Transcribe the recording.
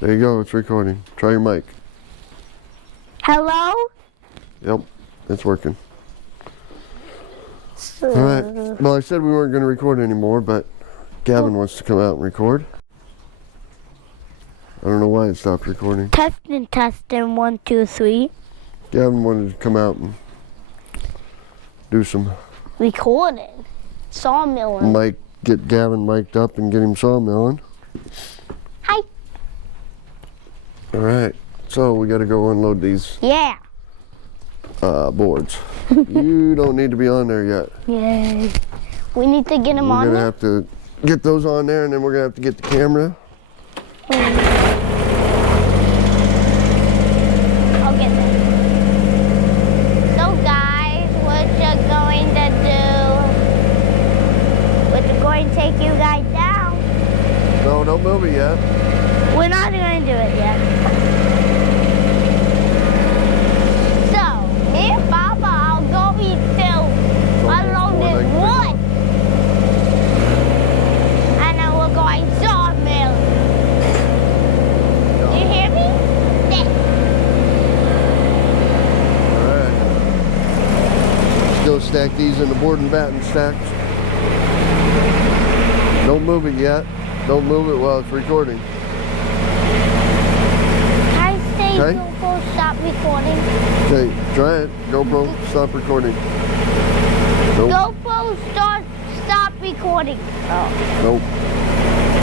There you go, it's recording. Try your mic. Hello? Yep, it's working. Alright, well I said we weren't going to record anymore, but Gavin wants to come out and record. I don't know why it stopped recording. Testing, 1, 2, 3. Gavin wanted to come out and do some Recording. Sawmilling. get Gavin mic'd up and get him sawmilling. Hi. Alright, so we got to go unload these Yeah. boards. You don't need to be on there yet. Yay. We need to get them We're on going to there? have to get those on there, and then we're going to have to get the camera. I'll get them. So guys, what you're going to do, we're going to take you guys down. No, don't move it yet. We're not going to do it yet. So, me and Papa are going to unload this wood. And then we're going sawmill. Do you hear me? Yeah. Alright. Let's go stack these in the board and batten stacks. Don't move it yet. Don't move it while it's recording. Can I say Okay. GoPro stop recording? Okay, try it. GoPro, stop recording. Nope. GoPro stop recording. Oh. Nope.